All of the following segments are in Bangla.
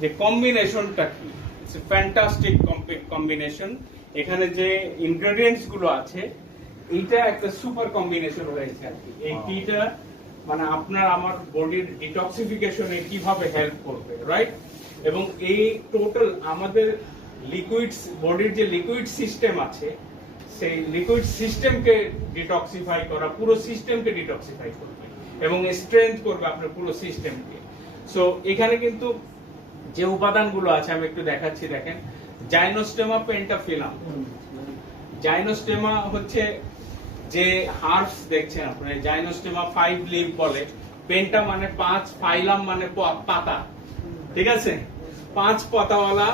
যে কম্বিনেশনটা কি, ইটস এ ফ্যান্টাস্টিক কম্বিনেশন। এখানে যে ইনগ্রেডিয়েন্টস গুলো আছে এইটা একটা সুপার কম্বিনেশন হয়েছে আর কি। এই টিটা মানে আপনার আমার বডির ডিটক্সিফিকেশনে কিভাবে হেল্প করবে, রাইট? এবং এই টোটাল আমাদের লিকুইডস, বডির যে লিকুইড সিস্টেম আছে সেই লিকুইড সিস্টেমকে ডিটক্সিফাই করা, পুরো সিস্টেমকে ডিটক্সিফাই করবে এবং স্ট্রেংথ করবে আপনার পুরো সিস্টেমকে। সো এখানে কিন্তু যে উপাদানগুলো আছে আমি একটু দেখাচ্ছি, দেখেন। জাইনোস্টেমা পেন্টাফিলাম। জাইনোস্টেমা হচ্ছে যে হার্বস দেখছেন আপনারা, জাইনোস্টেমা 5 লিভ বলে, পেন্টা মানে 5, ফাইলাম মানে পাতা, ঠিক আছে? 5 পাতাওয়ালা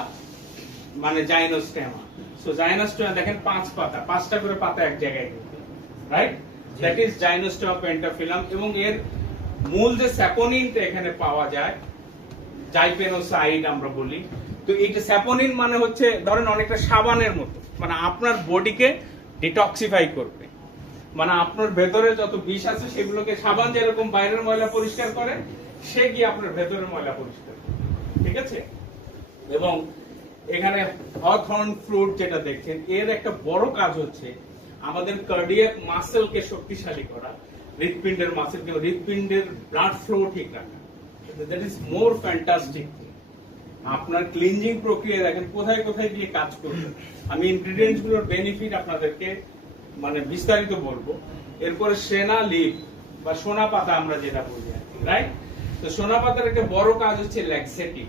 মানে জাইনোস্টেমা। সো জাইনোস্টেমা দেখেন 5 পাতা, 5টা করে পাতা এক জায়গায়, right? That is Gynostemma pentaphyllum. এবং এর মূল যে স্যাপোনিনটা এখানে পাওয়া যায়, জাইপেনোসাইড আমরা বলি। তো এইটা স্যাপোনিন মানে হচ্ছে ধরেন অনেকটা সাবানের মতো, মানে আপনার বডিকে ডিটক্সিফাই করবে। মানে আপনার ভেতরে যত বিষ আছে সেগুলোকে সাবান যেরকম বাইরের ময়লা পরিষ্কার করে, সে গিয়ে আপনার ভেতরের ময়লা পরিষ্কার করে, ঠিক আছে? এবং এখানে হথর্ন ফ্রুট যেটা দেখছেন, এর একটা বড় কাজ হচ্ছে আমাদের কার্ডিয়াক মাসেলকে শক্তিশালী করা, হৃৎপিণ্ডের মাসেলকে, হৃৎপিণ্ডের ব্লাড ফ্লো ঠিক রাখা। That is more fantastic. আপনার ক্লিনজিং প্রক্রিয়া দেখেন কোথায় কোথায় গিয়ে কাজ করবে। আমি ইনগ্রেডিয়েন্টস গুলোর বেনিফিট আপনাদেরকে মানে বিস্তারিত বলবো। এরপরে সেনা লিভ বা সোনা পাতা আমরা যেটা বলি, রাইট? তো সোনা পাতার একটা বড় কাজ হচ্ছে ল্যাক্সেটিভ।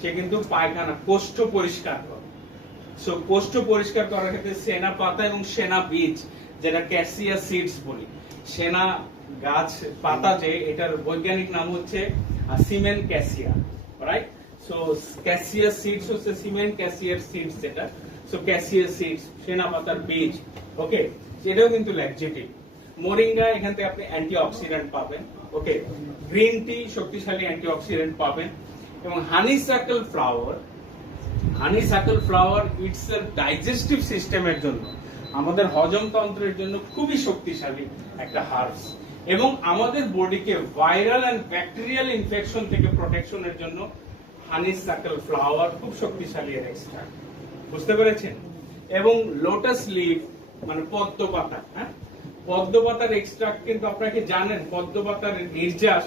সে কিন্তু পায়খানা, কোষ্ঠ পরিষ্কার করে। সো কোষ্ঠ পরিষ্কার করার ক্ষেত্রে সেনা পাতা এবং সেনা বীজ, যেটা ক্যাসিয়া সিডস বলি, সেনা গাছ পাতা, যে এটার বৈজ্ঞানিক নাম হচ্ছে semen cassia, right? So cassia seeds হচ্ছে সিমেন ক্যাসিয়ার সিডস যেটা। সো ক্যাসিয়া সিডস, সেনা পাতার বীজ, ওকে, এটাও কিন্তু ল্যাক্সেটিভ। মোরিঙ্গা, এখান থেকে আপনি অ্যান্টিঅক্সিডেন্ট পাবেন, ওকে। গ্রিন টি শক্তিশালী অ্যান্টিঅক্সিডেন্ট পাবেন। এবং honeysuckle flower, honeysuckle flower itself digestive সিস্টেমের জন্য, আমাদের হজমতন্ত্রের জন্য খুবই শক্তিশালী একটা হার্বস। এবং আমাদের বডিকে ভাইরাল এন্ড ব্যাকটেরিয়াল ইনফেকশন থেকে প্রোটেকশনের জন্য হানিসাকল ফ্লাওয়ার খুব শক্তিশালী এর এক্সট্রাক্ট, বুঝতে পেরেছেন? এবং লোটাস লিভ মানে পদ্ম পাতা, হ্যাঁ, পদ্ম পাতার এক্সট্রাক্ট কিন্তু আপনাকে জানেন, পদ্ম পাতার নির্যাস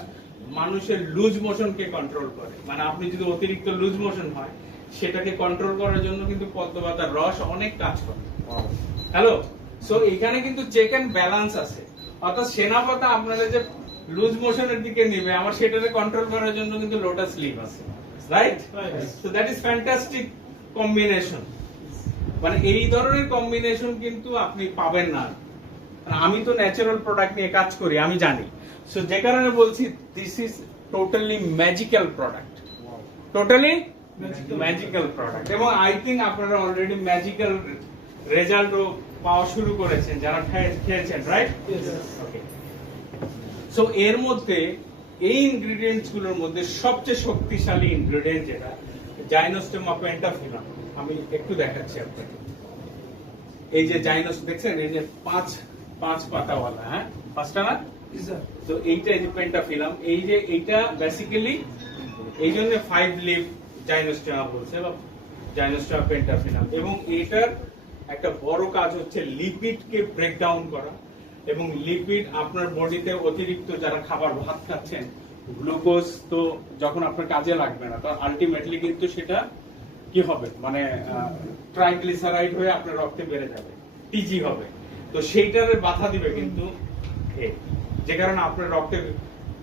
মানুষের লুজ মোশনকে কন্ট্রোল করে। মানে আপনি যদি অতিরিক্ত লুজ মোশন হয় সেটাকে কন্ট্রোল করার জন্য কিন্তু পদ্ম পাতার রস অনেক কাজ করে। হ্যালো, সো এখানে কিন্তু চেক এন্ড ব্যালেন্স আছে। অর্থাৎ সেনা পাতা আপনারা যে লুজ মোশনের দিকে নিবে, আমার সেটাকে কন্ট্রোল করার জন্য কিন্তু লোটাস লিভ আছে, right? So that is fantastic combination. মানে এই ধরনের কম্বিনেশন কিন্তু আপনি পাবেন না। আমি তো ন্যাচারাল প্রোডাক্ট নিয়ে কাজ করি, আমি জানি। সো যে কারণে বলছি this is totally magical product, totally magical product. এবং আই থিঙ্ক আপনারা অলরেডি ম্যাজিক্যাল রেজাল্টও পাওয়া শুরু করেছেন যারা খেয়েছেন, রাইট? ওকে। সো এর মধ্যে এই ইনগ্রেডিয়েন্টস গুলোর মধ্যে সবচেয়ে শক্তিশালী ইনগ্রেডিয়েন্ট যেটা জাইনোস্টেমা পেন্টাফিলাম, আমি একটু দেখাচ্ছি আপনাকে। এই যে জাইনোস দেখছেন, এই যে পাঁচ পাতাওয়ালা, হ্যাঁ, 5টা না? তো এইটা এই যে পেন্টাফিলাম, এই যে এইটা বেসিক্যালি এই জন্য 5 লিভ জাইনোস্টেমা বলছে বা জাইনোস্টেমা পেন্টাফিলাম। এবং এটার একটা বড় কাজ হচ্ছে লিপিডকে ব্রেক ডাউন করা। এবং লিপিড আপনার বডিতে অতিরিক্ত যারা খাবার ভাত খাচ্ছেন, গ্লুকোজ তো যখন আপনার কাজে লাগবে না, তো আলটিমেটলি কিন্তু সেটা কি হবে, মানে ট্রাইগ্লিসারাইড হয়ে আপনার রক্তে বেড়ে যাবে, টিজি হবে। তো সেইটারে বাধা দিবে কিন্তু যে কারণে আপনার রক্তে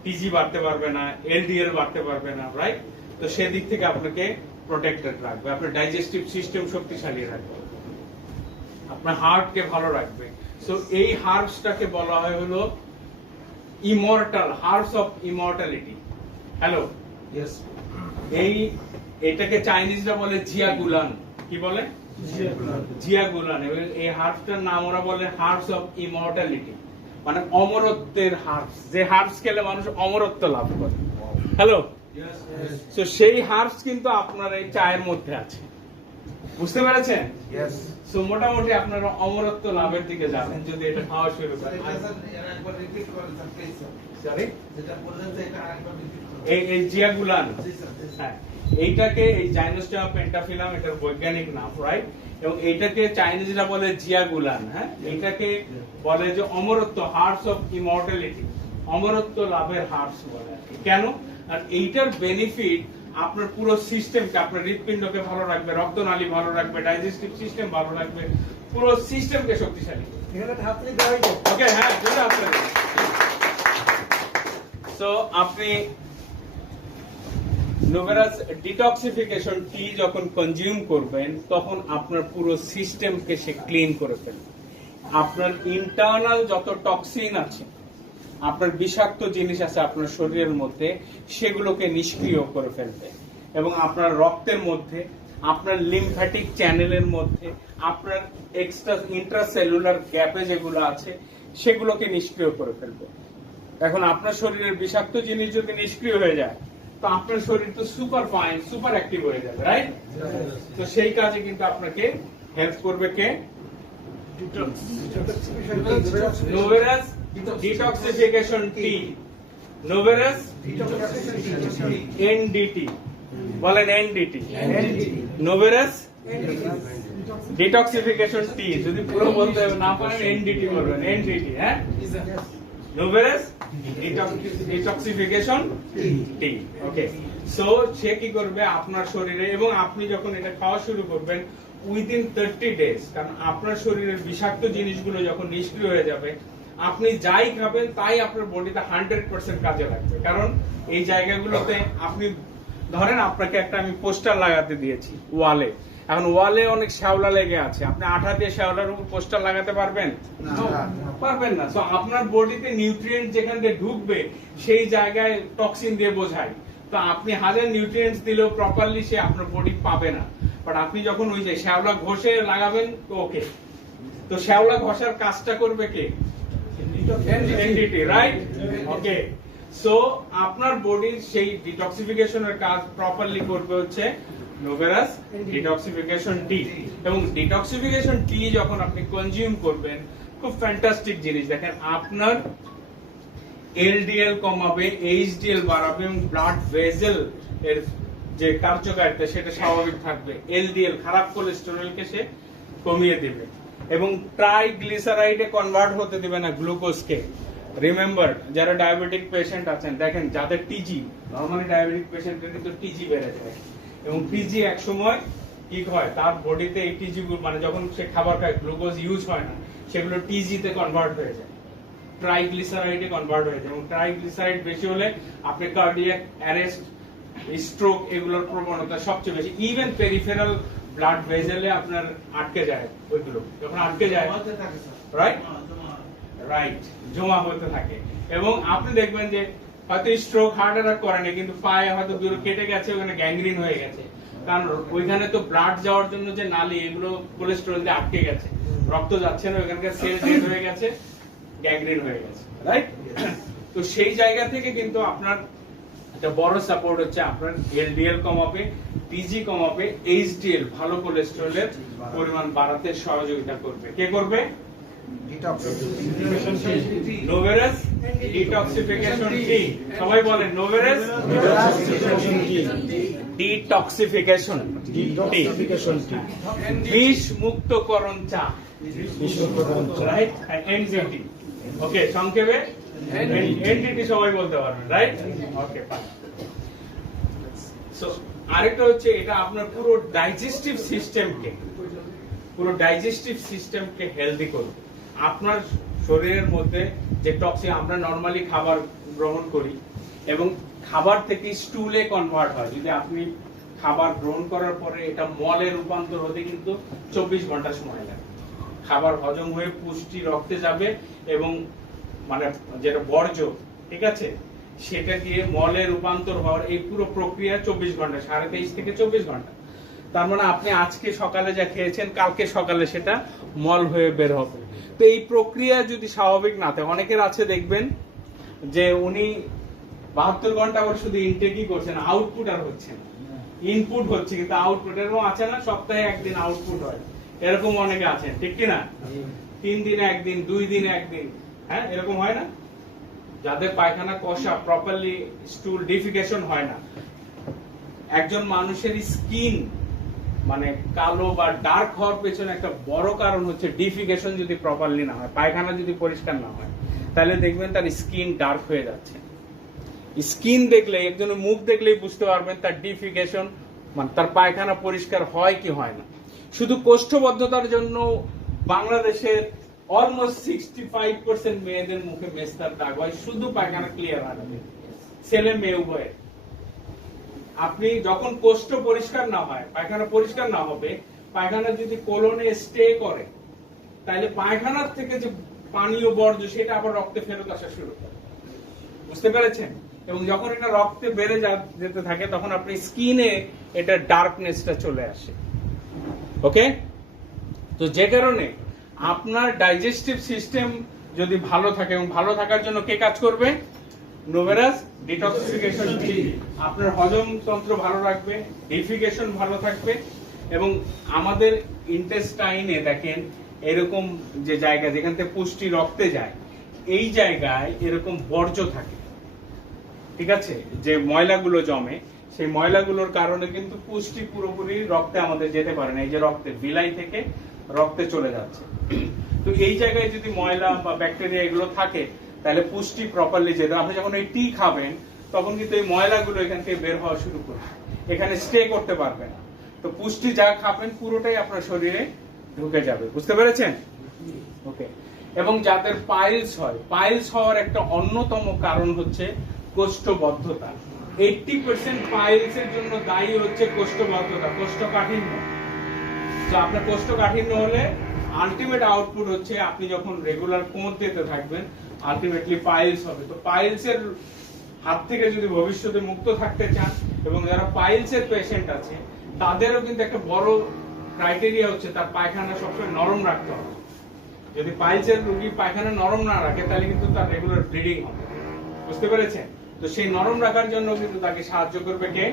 টিজি বাড়তে পারবে না, এলডিএল বাড়তে পারবে না, রাইট? তো সেদিক থেকে আপনাকে প্রোটেক্টেড রাখবে, আপনার ডাইজেস্টিভ সিস্টেম শক্তিশালী রাখবে, আপনার হার্টকে ভালো রাখবে। সো এই হার্বসটাকে বলা হয় হলো immortal, herbs of immortality. Hello, yes, এটাকে চাইনিজরা বলে জিয়াগুলান। কি বলে? জিয়াগুলান। এই হার্বসটার নাম ওরা বলে হার্বস অফ ইমর্টালিটি, মানে অমরত্বের হার্বস, যে হার্বস খেলে মানুষ অমরত্ব লাভ করে। হ্যালো, সো সেই হার্বস কিন্তু আপনার এই চায়ের মধ্যে আছে, বুঝতে পেরেছেন? সো মোটামুটি আপনারা অমরত্ব লাভের দিকে যাবেন যদি এটা খাওয়া শুরু করেন। এই জিয়াগুলান, হ্যাঁ, এইটাকে এই জাইনোস্টিয়াম পেন্টাফিলাম এটার বৈজ্ঞানিক নাম, রাইট? এবং এইটাকে চাইনিজরা বলে জিয়াগুলান, হ্যাঁ, এইটাকে বলে যে অমরত্ব, হার্টস অফ ইমর্টালিটি, অমরত্ব লাভের হার্টস বলে আর কি। কেন? আর এইটার বেনিফিট আপনার পুরো সিস্টেমকে, আপনার হৃৎপিণ্ডকে ভালো রাখবে, রক্তনালী ভালো রাখবে, ডাইজেস্টিভ সিস্টেম ভালো রাখবে, পুরো সিস্টেমকে শক্তিশালী করবে। ওকে, হ্যাঁ, সো আপনি নোভেরাস ডিটক্সিফিকেশন টি যখন কনজিউম করবেন তখন আপনার পুরো সিস্টেমকে সে ক্লিন করে ফেলবে। আপনার ইন্টারনাল যত টক্সিন আছে, আপনার বিষাক্ত জিনিস আছে আপনার শরীরের মধ্যে, সেগুলোকে নিষ্ক্রিয় করে ফেলবে এবং আপনার রক্তের মধ্যে, আপনার লিম্ফ্যাটিক চ্যানেলের মধ্যে, আপনার এক্সট্রা ইন্ট্রাসেলুলার গ্যাপে যেগুলো আছে সেগুলোকে নিষ্ক্রিয় করে ফেলবে। এখন আপনার শরীরের বিষাক্ত জিনিস যদি নিষ্ক্রিয় হয়ে যায় তো আপনার শরীর তো সুপার ফাইন, সুপার অ্যাক্টিভ হয়ে যাবে, রাইট? তো সেই কাজে কিন্তু আপনাকে হেল্প করবে কে? নোভেরাস ডিটক্সিফিকেশন টি, নোভেরাস এনডিটি, বলেন এনডিটি, নোভেরাস ডিটক্সিফিকেশন টি। যদি পুরো বলতে না পারেন এনডিটি বলবেন, এনডিটি, হ্যাঁ, নোভেরাস ডিটক্সিফিকেশন টি। ওকে, সো সে কি করবে আপনার শরীরে, এবং আপনি যখন এটা খাওয়া শুরু করবেন উইদিন 30 ডেজ, কারণ আপনার শরীরের বিষাক্ত জিনিসগুলো যখন নিষ্ক্রিয় হয়ে যাবে, আপনি যাই খাবেন তাই আপনার বডিতে 100% কাজে লাগবে। কারণ এই জায়গাগুলোতে আপনি ধরেন আপনাকে একটা আমি পোস্টার লাগাতে দিয়েছি ওয়ালে, এখন ওয়ালে অনেক শ্যাওলা লেগে আছে, আপনি আঠা দিয়ে শ্যাওলার উপর পোস্টার লাগাতে পারবেন? পারবেন না। তো আপনার বডিতে নিউট্রিয়েন্ট যেখান দিয়ে ঢুকবে সেই জায়গায় টক্সিন দিয়ে বোঝায়, তো আপনি হাজার নিউট্রিয়েন্টস দিলেও প্রপারলি সে আপনার বডি পাবে না। বাট আপনি যখন ওই যে শ্যাওলা ঘষে লাগাবেন তো ওকে, তো শ্যাওলা ঘষার কাজটা করবে কে? NDT, right? ওকে, সো আপনার বডির সেই ডিটক্সিফিকেশনের কাজ প্রপারলি করবে হচ্ছে নোভেরাস ডিটক্সিফিকেশন টি। এবং ডিটক্সিফিকেশন টি যখন আপনি কনজিউম করবেন, খুব ফ্যান্টাস্টিক জিনিস। দেখেন, আপনার এলডিএল কমাবে, এইচডিএল বাড়াবে এবং ব্লাড ভেসেল এর যে কার্যকারিতা সেটা স্বাভাবিক থাকবে। এলডিএল খারাপ কোলেস্টেরলকে সে কমিয়ে দেবে এবং ট্রাইগ্লিসারাইডে কনভার্ট হতে দেবে না গ্লুকোজকে। রিমেম্বার, যারা ডায়াবেটিক পেশেন্ট আছেন, দেখেন যাদের টিজি, নরমালি ডায়াবেটিক পেশেন্টের কিন্তু টিজি বেড়ে যায় এবং টিজি এক সময় কি হয়, তার বডিতে এই টিজি মানে যখন সে খাবার খায় গ্লুকোজ ইউজ হয় না, সেগুলো টিজিতে কনভার্ট হয়ে যায়, ট্রাইগ্লিসারাইডে কনভার্ট হয়ে যায় এবং ট্রাইগ্লিসারাইড বেশি হলে আপনি কার্ডিয়াক অ্যারেস্ট, স্ট্রোক এগুলোর প্রবণতা সবচেয়ে বেশি। ইভেন পেরিফেরাল ব্লাড ভেসেলে আপনার আটকে যায়, ওইগুলো যখন আটকে যায়, রাইট রাইট জমা হতে থাকে। এবং আপনি দেখবেন যে হয়তো স্ট্রোক, হার্ট অ্যাটাক করেনি, কিন্তু পায়ে হয়তো দূরে কেটে গেছে, ওখানে গ্যাংগ্রিন হয়ে গেছে, কারণ ওইখানে তো ব্লাড যাওয়ার জন্য যে নালী, এগুলো কোলেস্টেরল দিয়ে আটকে গেছে, রক্ত যাচ্ছে না, ওইখানকার সেল ডেড হয়ে গেছে, গ্যাংগ্রিন হয়ে গেছে, রাইট? তো সেই জায়গা থেকে কিন্তু আপনার একটা বড় সাপোর্ট হচ্ছে আপনার এলডিএল কমাবে, টিজি কমাবে, এইচডিএল ভালো কোলেস্টেরলের পরিমাণ বাড়াতে সহযোগিতা করবে। কে করবে? নোভেরাস ডিটক্সিফিকেশন টি। সবাই বলেন নোভেরাস ডিটক্সিফিকেশন টি, বিষ মুক্তকরণ চা, রাইট? এনডিটি, ওকে, সংক্ষেপে এনডিটি সবাই বলতে পারবেন, রাইট? ওকে, সো আরেকটা হচ্ছে এটা আপনার পুরো ডাইজেস্টিভ সিস্টেমকে হেলদি করবে। আপনার শরীরের মধ্যে যে টক্সিন, আমরা নরমালি খাবার গ্রহণ করি এবং খাবার থেকে স্টুলে কনভার্ট হয়, যদি আপনি খাবার গ্রহণ করার পরে এটা মলে রূপান্তর হতে কিন্তু 24 ঘন্টা সময় লাগে। খাবার হজম হয়ে পুষ্টি রক্তে যাবে এবং মানে যেটা বর্জ্য, ঠিক আছে, সেটা দিয়ে মলে রূপান্তর হওয়ার এই পুরো প্রক্রিয়া 24 ঘন্টা, 23.5 থেকে 24 ঘন্টা। তার মানে আপনি আজকে সকালে যা খেয়েছেন কালকে সকালে সেটা মল হয়ে বের হবে। তো এই প্রক্রিয়া যদি স্বাভাবিক না থাকে, অনেকের আছে দেখবেন যে উনি 72 ঘন্টা করে শুধু ইনটেকই করছেন, আউটপুট আর হচ্ছে না, ইনপুট হচ্ছে কিন্তু আউটপুট, এরকম আছে না, সপ্তাহে একদিন আউটপুট হয়, এরকম অনেকে আছেন, ঠিক কিনা? 3 দিনে একদিন, 2 দিনে একদিন, হ্যাঁ, এরকম হয় না? যাদের পায়খানা কষা, প্রপারলি স্টুল ডিফিকেশন হয় না, একজন মানুষের স্কিন মানে কালো বা ডার্ক হওয়ার পেছনে একটা বড় কারণ হচ্ছে ডিফিকেশন যদি প্রপারলি না হয়, পায়খানা যদি পরিষ্কার না হয়, তাহলে দেখবেন তার স্কিন ডার্ক হয়ে যাচ্ছে। স্কিন দেখলে, একজনের মুখ দেখলেই বুঝতে পারবেন তার ডিফিকেশন মানে তার পায়খানা পরিষ্কার হয় কি হয় না। শুধু কোষ্ঠবদ্ধতার জন্য বাংলাদেশের অলমোস্ট 65% মেয়েদের মুখে মেস্তার দাগ হয়, শুধু পায়খানা ক্লিয়ার হয় না, ছেলে মেয়ে উভয়ের। আপনি যখন কোষ্ঠ পরিষ্কার না হয়, পায়খানা পরিষ্কার না হবে, পায়খানা যদি কোলনে স্টে করে, তাহলে পায়খানার থেকে যে পানীয় বর্জ্য সেটা আবার রক্তে ফেরত আসা শুরু করে। বুঝতে পেরেছেন? এবং যখন এটা রক্তে বেড়ে যেতে থাকে তখন আপনি স্কিনে এটা ডার্কনেসটা চলে আসে। ওকে, তো যে কারণে আপনার ডাইজেস্টিভ সিস্টেম যদি ভালো থাকে, এবং ভালো থাকার জন্য কে কাজ করবে? নোভেরাস ডিটক্সিফিকেশন টি আপনার হজম তন্ত্র ভালো রাখবে, ডিফিকেশন ভালো থাকবে। এবং আমাদের ইন্টেস্টাইনে দেখেন এরকম যে জায়গা যেখান থেকে পুষ্টি রক্তে যায়, এই জায়গায় এরকম বর্জ্য থাকে, ঠিক আছে? যে ময়লাগুলো জমে, সেই ময়লাগুলোর কারণে কিন্তু পুষ্টি পুরোপুরি রক্তে আমাদের যেতে পারে না। এই যে রক্তে বিলাই থেকে রক্তে চলে যাচ্ছে, তো এই জায়গায় যদি ময়লা বা ব্যাকটেরিয়া এগুলো থাকে তাহলে পুষ্টি প্রপারলি যেতে। আপনি যখন এই টি খাবেন তখন কিন্তু এই ময়লাগুলো এখান থেকে বের হওয়া শুরু করবে, এখানে স্টে করতে পারবে না। তো পুষ্টি যা খাবেন পুরোটাই আপনার শরীরে ঢুকে যাবে। বুঝতে পেরেছেন? ওকে। এবং যাদের পাইলস হয়, পাইলস হওয়ার একটা অন্যতম কারণ হচ্ছে কোষ্ঠবদ্ধতা। 80% পাইলস এর জন্য দায়ী হচ্ছে কোষ্ঠবদ্ধতা, কোষ্ঠকাঠিন্য। তো আপনার কোষ্ঠকাঠিন্য হলে আলটিমেট আউটপুট হচ্ছে আপনি যখন রেগুলার কোঁত দিতে থাকবেন, আলটিমেটলি পাইলস হবে। তো পাইলস এর হাত থেকে যদি ভবিষ্যতে মুক্ত থাকতে চান, এবং যারা পাইলস এর পেশেন্ট আছে তাদেরও কিন্তু একটা বড় ক্রাইটেরিয়া হচ্ছে তার পায়খানা সবসময় নরম রাখতে হবে। যদি পাইলস এর রোগী পায়খানা নরম না রাখে তাহলে কিন্তু তার রেগুলার ব্লিডিং হবে। বুঝতে পেরেছেন? তো সেই নরম রাখার জন্য কিন্তু তাকে সাহায্য করবে কে?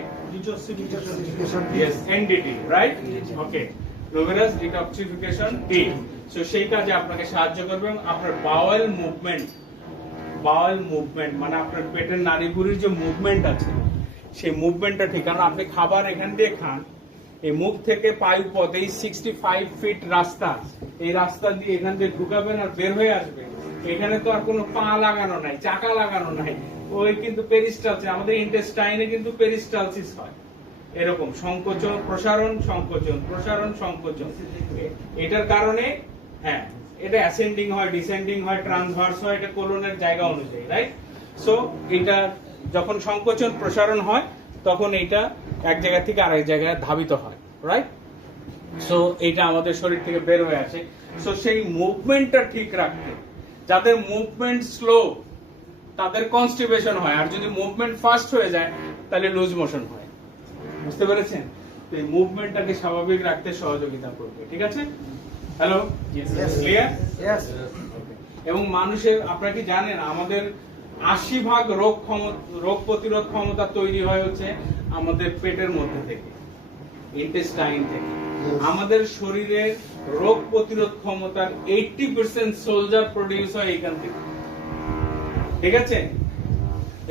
NDT, right? ওকে, নোভেরাস ডিটক্সিফিকেশন টি। সো সেই কাজে আপনাকে সাহায্য করবে। আপনার বাওয়েল মুভমেন্ট মানে আপনার পেটের নাড়িভুঁড়ির যে মুভমেন্ট আছে সেই মুভমেন্টটা ঠিক। কারণ আপনি খাবার এখান দিয়ে খান, এই মুখ থেকে পায়ুপথ, এই 65 ফিট রাস্তা, এই রাস্তা দিয়ে এখান দিয়ে ঢুকাবেন আর বের হয়ে আসবে। এখানে তো আর কোনো পা লাগানো নাই, চাকা লাগানো নাই, ওই কিন্তু পেরিস্টালসিস, আমাদের ইন্টেস্টাইনে কিন্তু পেরিস্টালসিস হয় এরকম সংকোচন প্রসারণ, সংকোচন প্রসারণ, সংকোচন। এটার কারণে হ্যাঁ এটা অ্যাসেন্ডিং হয়, ডিসেন্ডিং হয়, ট্রান্সভার্স হয়, এটা কোলনের জায়গা অনুযায়ী, রাইট? সো এটা যখন সংকোচন প্রসারণ হয় তখন এটা এক জায়গা থেকে আরেক জায়গায় ধাবিত হয়, রাইট? সো এটা আমাদের শরীর থেকে বের হয়ে আসে। সো সেই মুভমেন্টটা ঠিক রাখতে, যাদের মুভমেন্ট স্লো তাদের কনস্টিপেশন হয়, আর যদি মুভমেন্ট ফাস্ট হয়ে যায় তাহলে লুজ মোশন হয়। বুঝতে পেরেছেন? তো এই মুভমেন্টটাকে স্বাভাবিক রাখতে সহযোগিতা করবে, ঠিক আছে? Hello, clear? এবং মানুষের, আপনারা কি জানেন আমাদের 80% রোগ প্রতিরোধ ক্ষমতা তৈরি হয় হচ্ছে আমাদের পেটের মধ্যে থেকে, ইন্টেস্টাইন থেকে। আমাদের শরীরের রোগ প্রতিরোধ ক্ষমতার 80% সোলজার প্রডিউস হয় এখান থেকে, ঠিক আছে?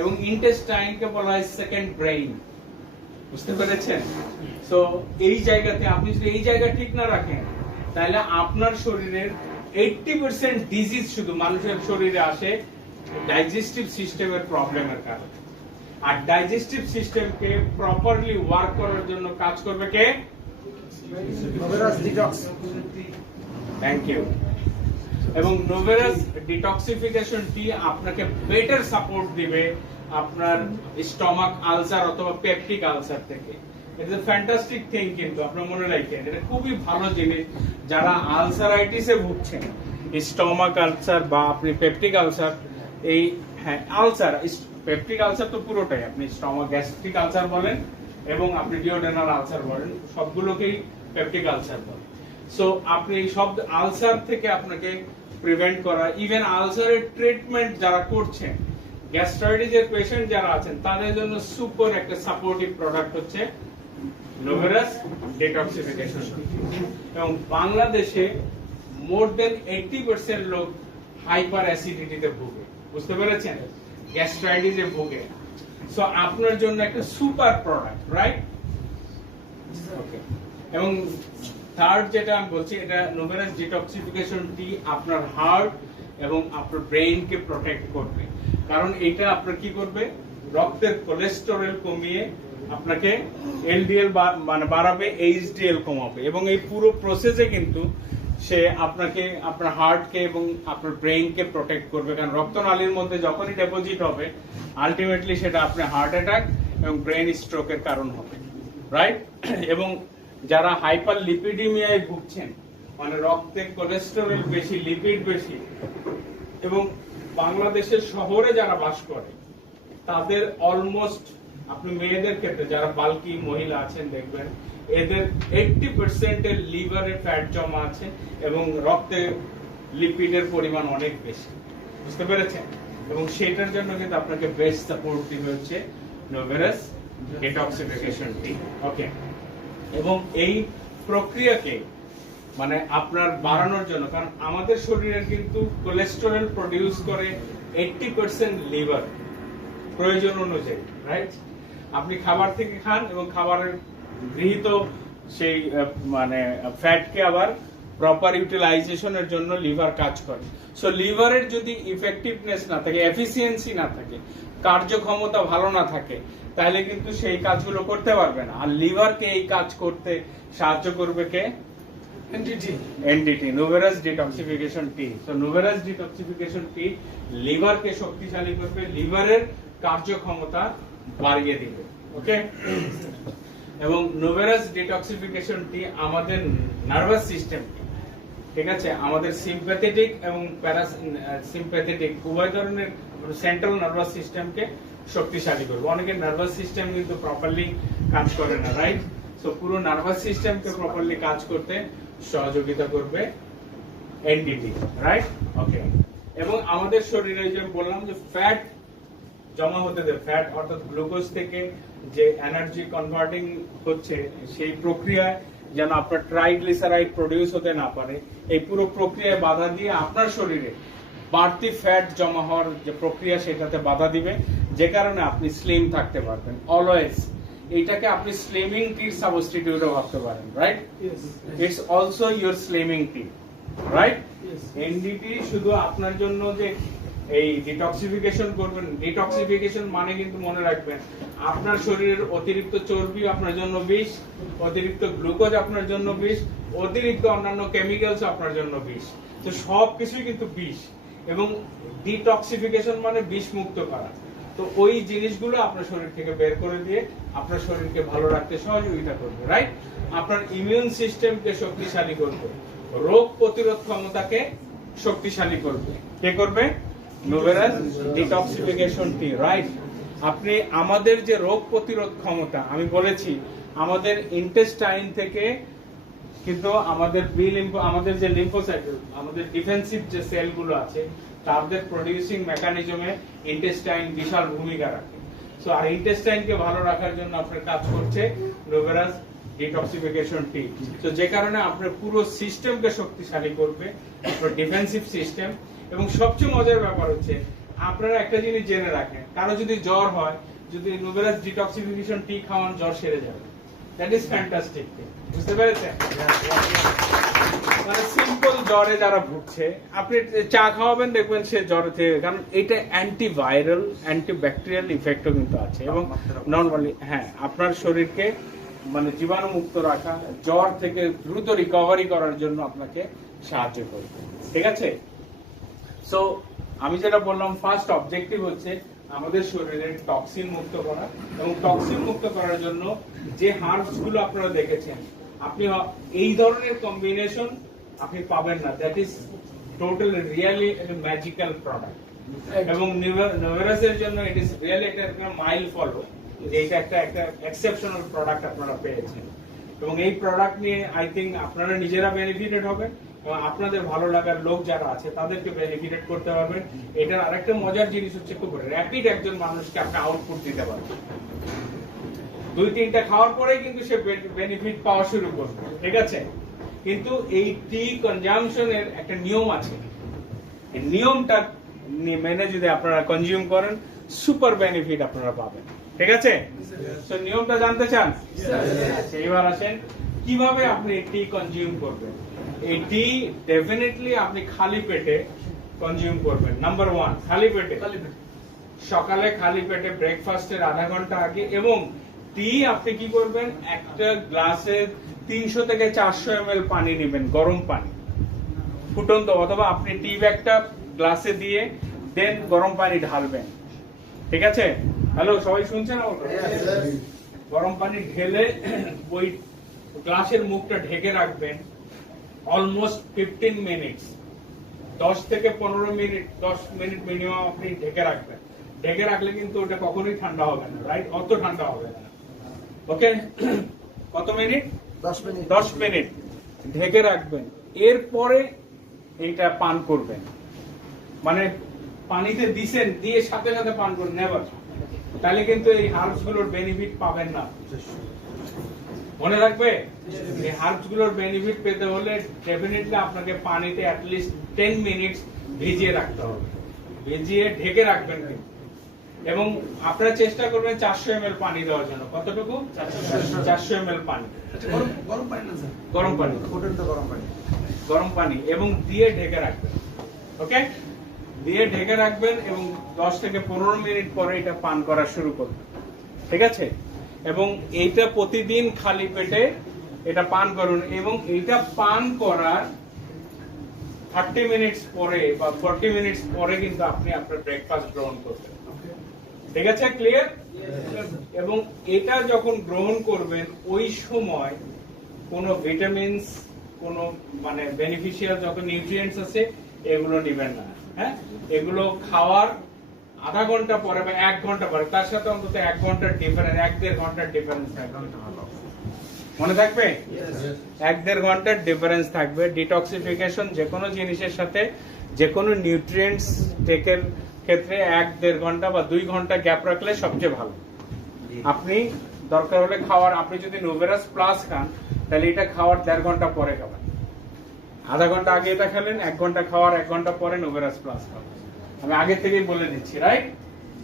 এবং ইন্টেস্টাইনকে বলা হয় সেকেন্ড ব্রেইন। বুঝতে পেরেছেন? সো এই জায়গাতে আপনি যদি এই জায়গা ঠিক না রাখেন তাহলে আপনার শরীরের 80% ডিজিজ শুধু মানুষের শরীরে আসে ডাইজেস্টিভ সিস্টেমের প্রবলেমের কারণে। আর ডাইজেস্টিভ সিস্টেমকে প্রপারলি ওয়ার্ক করার জন্য কাজ করবে কে? Noveras detox. Thank you. এবং নোভেরাস ডিটক্সিফিকেশন টি আপনাকে বেটার সাপোর্ট দিবে আপনার স্টমাক আলসার অথবা পেপটিক আলসার থেকে। ইটস এ ফ্যান্টাস্টিক থিং, কিন্তু আপনারা মনে রাখেন এটা খুবই ভালো জিনিস। যারা আলসারাইটিসে ভুগছেন, স্টমাক আলসার বা আপনি পেপটিক আলসার, এই হ্যাঁ আলসার, পেপটিক আলসার তো পুরোটাই, আপনি স্টমাক গ্যাস্ট্রিক আলসার বলেন এবং আপনি ডিওডেনাল আলসার বলেন, সবগুলোকেই পেপটিক আলসার বলেন। সো আপনি সব আলসার থেকে আপনাকে প্রিভেন্ট করা, ইভেন আলসারের ট্রিটমেন্ট যারা করছেন, গ্যাস্ট্রাইটিসের পেশেন্ট যারা আছেন তাদের জন্য সুপার একটা সাপোর্টিভ প্রোডাক্ট হচ্ছে নোভেরাস ডিটক্সিফিকেশন। এবং বাংলাদেশে মোর দেন 80% লোক হাইপার অ্যাসিডিটিতে ভোগে। বুঝতে পেরেছেন? গ্যাস্ট্রাইটিসে ভোগে। সো আপনার জন্য একটা সুপার প্রোডাক্ট, রাইট? ওকে, এবং থার্ড যেটা আমি বলছি, এটা নোভেরাস ডিটক্সিফিকেশন টি আপনার হার্ট এবং আপনার ব্রেইনকে প্রোটেক্ট করবে। কারণ এটা আপনার কি করবে, রক্তের কোলেস্টেরল কমিয়ে আপনাকে এলডিএল মানে বাড়াবে, এইচডিএল কমাবে, এবং এই পুরো প্রসেসে কিন্তু সে আপনাকে আপনার হার্টকে এবং আপনার ব্রেইনকে প্রোটেক্ট করবে। কারণ রক্তনালীর মধ্যে যখনই ডেপোজিট হবে আলটিমেটলি সেটা আপনার হার্ট অ্যাটাক এবং ব্রেন স্ট্রোকের কারণ হবে, রাইট? এবং যারা হাইপার লিপিডিমিয়ায় ভুগছেন, মানে রক্তে কোলেস্টেরল বেশি, লিপিড বেশি, এবং বাংলাদেশের শহরে যারা বাস করে তাদের অলমোস্ট, আপনি মেয়েদের ক্ষেত্রে যারা বাল্কি মহিলা আছেন দেখবেন এদের 80% এর লিভারে ফ্যাট জমা আছে এবং রক্তে লিপিডের পরিমাণ অনেক বেশি, বুঝতে পেরেছেন? এবং সেটার জন্য কিন্তু আপনাকে বেস্ট সাপোর্ট দিবে হচ্ছে নোভেরাস ডিটক্সিফিকেশন টি। ওকে, এবং এই প্রক্রিয়াকে মানে আপনার বাড়ানোর জন্য, কারণ আমাদের শরীরের কিন্তু কোলেস্টেরল প্রডিউস করে 80% লিভার প্রয়োজন অনুযায়ী, রাইট? আপনি খাবার থেকে খান এবং খাবারের গৃহীত সেই মানে ফ্যাটকে আবার প্রপার ইউটিলাইজেশনের জন্য লিভার কাজ করে। সো লিভারের যদি ইফেক্টিভনেস না থাকে, এফিসিয়েন্সি না থাকে, কার্যক্ষমতা ভালো না থাকে, তাহলে কিন্তু সেই কাজগুলো করতে পারবে না। আর লিভারকে এই কাজ করতে সাহায্য করবে কে? এনডিটি, নোভেরাস ডিটক্সিফিকেশন টি। সো নোভেরাস ডিটক্সিফিকেশন টি লিভারকে শক্তিশালী করবে, লিভারের কার্যক্ষমতা বাড়িয়ে দিবে। ওকে, এবং নোভেরাস ডিটক্সিফিকেশন টি আমাদের নার্ভাস সিস্টেমকে, ঠিক আছে, আমাদের সিম্প্যাথেটিক এবং প্যারাসিম্প্যাথেটিক উভয় ধরনের সেন্ট্রাল নার্ভাস সিস্টেমকে শক্তিশালী করবে। অনেকের নার্ভাস সিস্টেম কিন্তু প্রপারলি কাজ করে না, রাইট? সো পুরো নার্ভাস সিস্টেমকে প্রপারলি কাজ করতে সহযোগিতা করবে এনডিটি, রাইট? ওকে, এবং আমাদের শরীরে যে বললাম যে ফ্যাট জমা হতে দেয়, ফ্যাট অর্থাৎ গ্লুকোজ থেকে যে এনার্জি কনভার্টিং হচ্ছে সেই প্রক্রিয়ায় যেন আপনার ট্রাইগ্লিসারাইড প্রডিউস হতে না পারে, এই পুরো প্রক্রিয়ায় বাধা দিয়ে আপনার শরীরে বাড়তি ফ্যাট জমা হওয়ার যে প্রক্রিয়া সেটাতে বাধা দিবে, যে কারণে আপনি স্লিম থাকতে পারবেন অলওয়েজ। এইটাকে আপনি স্লিমিং টির সাবস্টিটিউটও ভাবতে পারেন, right? It's also your slimming T, right? NDT শুধু আপনার জন্য যে এই ডিটক্সিফিকেশন করবেন, ডিটক্সিফিকেশন মানে কিন্তু মনে রাখবেন আপনার শরীরের অতিরিক্ত চর্বি আপনার জন্য বিষ, অতিরিক্ত গ্লুকোজ আপনার জন্য বিষ, অতিরিক্ত অন্যান্য কেমিক্যালস আপনার জন্য বিষ। তো সবকিছুই কিন্তু বিষ, এবং ডিটক্সিফিকেশন মানে বিষ মুক্ত করা। তো ওই জিনিসগুলো আপনার শরীর থেকে বের করে দিয়ে আপনার শরীরকে ভালো রাখতে সহযোগিতা করবে, রাইট? আপনার ইমিউন সিস্টেমকে শক্তিশালী করবে, রোগ প্রতিরোধ ক্ষমতাকে শক্তিশালী করবে। কে করবে? নোভেরাস ডিটক্সিফিকেশন টি, রাইট? আপনি আমাদের যে রোগ প্রতিরোধ ক্ষমতা, আমি বলেছি আমাদের ইন্টেস্টাইন থেকে কিন্তু আমাদের আমাদের যে লিম্ফোসাইট, আমাদের ডিফেন্সিভ যে সেলগুলো আছে তাদের প্রোডিউসিং মেকানিজমে ইন্টেস্টাইন বিশাল ভূমিকা রাখে। সো আর ইন্টেস্টাইনকে ভালো রাখার জন্য আপনার কাজ করছে নোভেরাস ডিটক্সিফিকেশন টি। তো যে কারণে আপনার পুরো সিস্টেমকে শক্তিশালী করবে, আপনার ডিফেন্সিভ সিস্টেম। এবং সবচেয়ে মজার ব্যাপার হচ্ছে আপনারা একটা জিনিস জেনে রাখেন, কারো যদি জ্বর হয়, যদি নোভেরাস ডিটক্সিফিকেশন টি খাওয়ান জ্বর সেরে যাবে। দ্যাট ইজ ফ্যান্টাস্টিক, বুঝতে পেরেছেন? মানে সিম্পল জ্বরে যারা ভুগছে আপনি চা খাওয়াবেন, দেখবেন সে জ্বর থেকে, কারণ এটা অ্যান্টিভাইরাল অ্যান্টিব্যাকটেরিয়াল ইফেক্টও কিন্তু আছে, এবং নরমালি হ্যাঁ আপনার শরীরকে মানে জীবাণু মুক্ত রাখা, জ্বর থেকে দ্রুত রিকভারি করার জন্য আপনাকে সাহায্য করবে, ঠিক আছে? সো আমি যেটা বললাম, ফার্স্ট অবজেক্টিভ হচ্ছে আমাদের শরীরের টক্সিন মুক্ত করা, এবং টক্সিন মুক্ত করার জন্য যে হার্বস গুলো আপনারা দেখেছেন, আপনি এই ধরনের কম্বিনেশন আপনি পাবেন না। That is total really magical product, এবং নোভেরাসের জন্য ইট ইজ রিয়েলি একটা মাইল ফলো যে এটা একটা এক্সেপশনাল প্রোডাক্ট আপনারা পেয়েছেন। এবং এই প্রোডাক্ট নিয়ে আই থিঙ্ক আপনারা নিজেরা বেনিফিটেড হবেন, এবং আপনাদের ভালো লাগার লোক যারা আছে তাদেরকে বেনিফিটেড করতে পারবেন। এটার আরেকটা মজার জিনিস হচ্ছে খুব র্যাপিড একজন মানুষকে আপনি আউটপুট দিতে পারবেন। 2-3টা খাওয়ার পরেই কিন্তু সে বেনিফিট পাওয়া শুরু করবে, ঠিক আছে? কিন্তু এই টি কনজাম্পশনের একটা নিয়ম আছে, এই নিয়মটা মেনে যদি আপনারা কনজিউম করেন সুপার বেনিফিট আপনারা পাবেন। ঠিক আছে? তো নিয়মটা জানতে চান? আচ্ছা, এবার আসেন কিভাবে আপনি টি কনজিউম করবেন। এই টি ডেফিনেটলি আপনি খালি পেটে কনজিউম করবেন। নাম্বার 1, খালি পেটে। সকালে খালি পেটে ব্রেকফাস্টের আধা ঘন্টা আগে। এবং টি আপনি কি করবেন, একটা গ্লাসে 300 থেকে 400 ml পানি নেবেন, গরম পানি ফুটন্ত, অথবা আপনি টি ব্যাগটা গ্লাসে দিয়ে দেন গরম পানি ঢালবেন। ঠিক আছে? হ্যালো, সবাই শুনছেন আমার কথা? গরম পানি ঢেলে ওই গ্লাসের মুখটা ঢেকে রাখবেন অলমোস্ট 15 মিনিটস। 10 থেকে 15 মিনিট, 10 মিনিট মিনিমাম আপনি ঢেকে রাখবেন। ঢেকে রাখলে কিন্তু ওটা কখনোই ঠান্ডা হবে না, রাইট? অত ঠান্ডা হবে না। ওকে, কত মিনিট? 10 মিনিট ঢেকে রাখবেন। এরপরে এইটা পান করবেন। মানে পানিতে দিছেন, দিয়ে সাথে সাথে পান করুন, নেভার। তাহলে কিন্তু এই হার্বস গুলোর বেনিফিট পাবেন না। মনে রাখবে, এই হার্বস গুলোর বেনিফিট পেতে হলে ডেফিনেটলি আপনাকে পানিতে অ্যাট লিস্ট 10 মিনিটস ভিজিয়ে রাখতে হবে। ভিজিয়ে ঢেকে রাখবেন কিন্তু। এবং আপনারা চেষ্টা করবেন 400 ml পানি দেওয়ার জন্য। কতটুকু? 400 ml পানি। গরম পানি না স্যার, গরম পানি, ফুটন্ত গরম পানি। গরম পানি, এবং দিয়ে ঢেকে রাখবেন। ওকে, দিয়ে ঢেকে রাখবেন এবং 10 থেকে 15 মিনিট পরে এটা পান করা শুরু করবেন। ঠিক আছে? এবং এইটা প্রতিদিন খালি পেটে এটা পান করুন। এবং এইটা পান করার 30 মিনিটস পরে বা 40 মিনিটস পরে কিন্তু আপনি আপনার ব্রেকফাস্ট গ্রহণ করবেন। ঠিক আছে? ক্লিয়ার? এবং এটা যখন গ্রহণ করবেন ওই সময় কোনো ভিটামিনস, কোনো মানে বেনিফিশিয়াল যত নিউট্রিয়েন্টস আছে এগুলো নেবেন না। হ্যাঁ, এগুলো খাওয়ার আধা ঘন্টা পরে বা 1 ঘন্টা পরে, তার সাথে অন্তত 1 ঘন্টার ডিফারেন্স, 1-1.5 ঘন্টার ডিফারেন্স থাকবে। মনে থাকবে? 1-1.5 ঘন্টার ডিফারেন্স থাকবে। ডিটক্সিফিকেশন যে কোনো জিনিসের সাথে যে কোনো নিউট্রিয়েন্টস টেকের ক্ষেত্রে 1-1.5 ঘন্টা বা 2 ঘন্টা গ্যাপ রাখলে সবচেয়ে ভালো। আপনি দরকার হলে খাওয়ার, আপনি যদি নোভেরাস প্লাস খান তাহলে এটা খাওয়ার 1.5 ঘন্টা পরে খাবেন। আধা ঘন্টা আগে এটা খেলেন, 1 ঘন্টা খাওয়ার 1 ঘন্টা পরে নোভেরাস প্লাস খাবেন। আমি আগে থেকেই বলে দিচ্ছি, রাইট?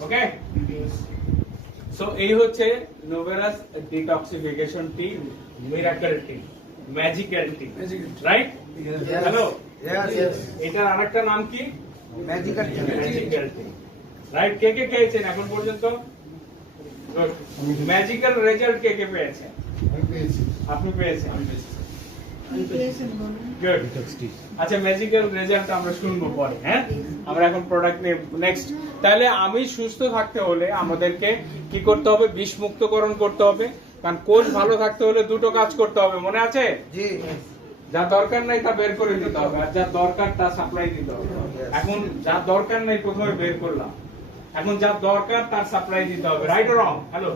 ওকে, সো এই হচ্ছে নোভেরাস ডিটক্সিফিকেশন টি, মিরাকল টি, ম্যাজিক্যাল টি, রাইট? হ্যালো, এটার আরেকটা নাম কি? ম্যাজিক্যাল টি। ম্যাজিক্যাল টি, রাইট? কে কে খেয়েছেন এখন পর্যন্ত? ম্যাজিক্যাল রেজাল্ট কে কে পেয়েছেন? আপনি পেয়েছেন? গুড। আচ্ছা, ম্যাজিক্যাল রেজাল্ট আমরা শুনবো পরে। হ্যাঁ, আমরা এখন প্রোডাক্ট নিয়ে নেক্সট। তাহলে আমি সুস্থ থাকতে হলে আমাদেরকে কি করতে হবে? বিষ মুক্তকরণ করতে হবে। কারণ কোষ ভালো থাকতে হলে দুটো কাজ করতে হবে, মনে আছে? জি। যা দরকার নাই তা বের করে দিতে হবে, আর যা দরকার তা সাপ্লাই দিতে হবে। এখন যা দরকার নাই প্রথমে বের করলাম, এখন যা দরকার তার সাপ্লাই দিতে হবে, রাইট অর রং? হ্যালো,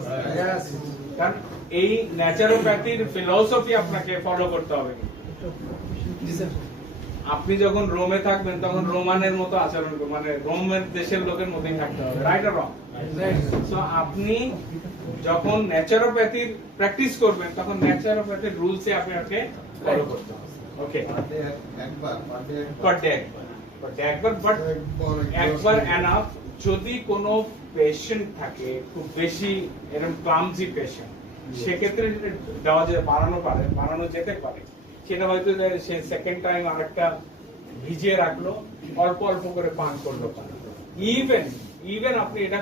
কারণ এই ন্যাচারোপ্যাথির ফিলসফি আপনাকে ফলো করতে হবে। আপনি যখন রোমে থাকবেন তখন রোমানের মতো আচরণ করবেন, মানে রোমের দেশের লোকের মতোই থাকতে হবে, রাইট অর রং? সো আপনি যখন ন্যাচারোপ্যাথির প্র্যাকটিস করবেন তখন ন্যাচারোপ্যাথির রুলসে আপনাকে ফলো করতে হবে। ওকে, একবার এনাফ। যদি কোনো পেশেন্ট থাকে খুব বেশি এরকম ক্লামজি পেশেন্ট, সেক্ষেত্রে দেওয়া যায়, বাড়ানো যেতে পারে। সেটা হয়তো সে সেকেন্ড টাইম আরেকটা ভিজিয়ে রাখলো, অল্প অল্প করে পান করলো। ইভেন আপনি এটা